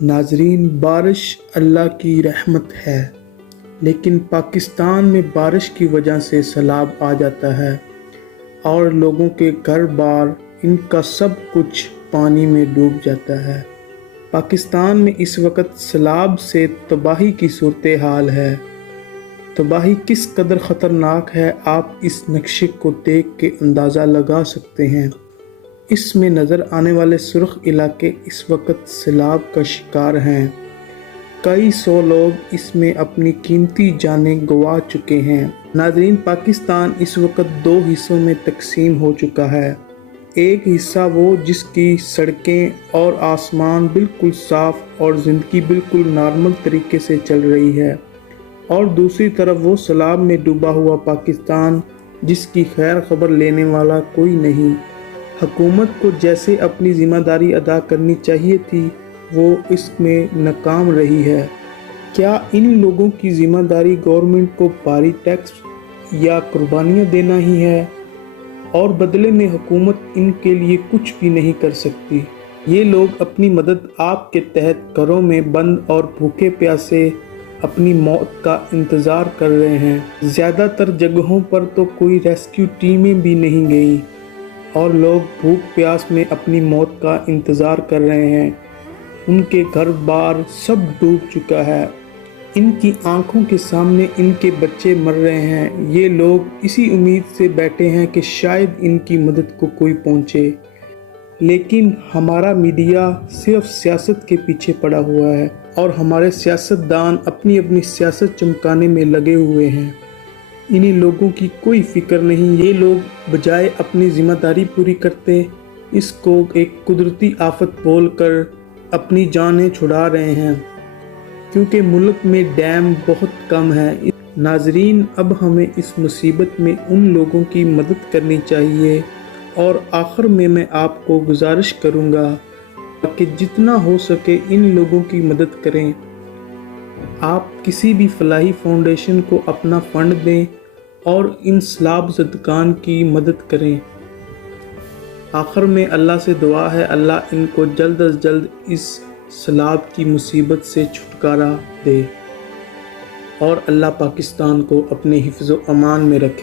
ناظرین، بارش اللہ کی رحمت ہے، لیکن پاکستان میں بارش کی وجہ سے سیلاب آ جاتا ہے اور لوگوں کے گھر بار، ان کا سب کچھ پانی میں ڈوب جاتا ہے۔ پاکستان میں اس وقت سیلاب سے تباہی کی صورتحال ہے۔ تباہی کس قدر خطرناک ہے، آپ اس نقشے کو دیکھ کے اندازہ لگا سکتے ہیں۔ اس میں نظر آنے والے سرخ علاقے اس وقت سیلاب کا شکار ہیں۔ کئی سو لوگ اس میں اپنی قیمتی جانیں گنوا چکے ہیں۔ ناظرین، پاکستان اس وقت دو حصوں میں تقسیم ہو چکا ہے۔ ایک حصہ وہ جس کی سڑکیں اور آسمان بالکل صاف اور زندگی بالکل نارمل طریقے سے چل رہی ہے، اور دوسری طرف وہ سیلاب میں ڈوبا ہوا پاکستان جس کی خیر خبر لینے والا کوئی نہیں۔ حکومت کو جیسے اپنی ذمہ داری ادا کرنی چاہیے تھی، وہ اس میں ناکام رہی ہے۔ کیا ان لوگوں کی ذمہ داری گورنمنٹ کو بھاری ٹیکس یا قربانیاں دینا ہی ہے، اور بدلے میں حکومت ان کے لیے کچھ بھی نہیں کر سکتی؟ یہ لوگ اپنی مدد آپ کے تحت گھروں میں بند اور بھوکے پیاسے اپنی موت کا انتظار کر رہے ہیں۔ زیادہ تر جگہوں پر تو کوئی ریسکیو ٹیمیں بھی نہیں گئیں، اور لوگ بھوک پیاس میں اپنی موت کا انتظار کر رہے ہیں۔ ان کے گھر بار سب ڈوب چکا ہے، ان کی آنکھوں کے سامنے ان کے بچے مر رہے ہیں۔ یہ لوگ اسی امید سے بیٹھے ہیں کہ شاید ان کی مدد کو کوئی پہنچے، لیکن ہمارا میڈیا صرف سیاست کے پیچھے پڑا ہوا ہے، اور ہمارے سیاستدان اپنی اپنی سیاست چمکانے میں لگے ہوئے ہیں۔ انہی لوگوں کی کوئی فکر نہیں۔ یہ لوگ بجائے اپنی ذمہ داری پوری کرتے، اس کو ایک قدرتی آفت بول کر اپنی جانیں چھڑا رہے ہیں، کیونکہ ملک میں ڈیم بہت کم ہے۔ ناظرین، اب ہمیں اس مصیبت میں ان لوگوں کی مدد کرنی چاہیے، اور آخر میں آپ کو گزارش کروں گا کہ جتنا ہو سکے ان لوگوں کی مدد کریں۔ آپ کسی بھی فلاحی فاؤنڈیشن کو اپنا فنڈ دیں اور ان سیلاب زدگان کی مدد کریں۔ آخر میں اللہ سے دعا ہے، اللہ ان کو جلد از جلد اس سیلاب کی مصیبت سے چھٹکارا دے، اور اللہ پاکستان کو اپنے حفظ و امان میں رکھے۔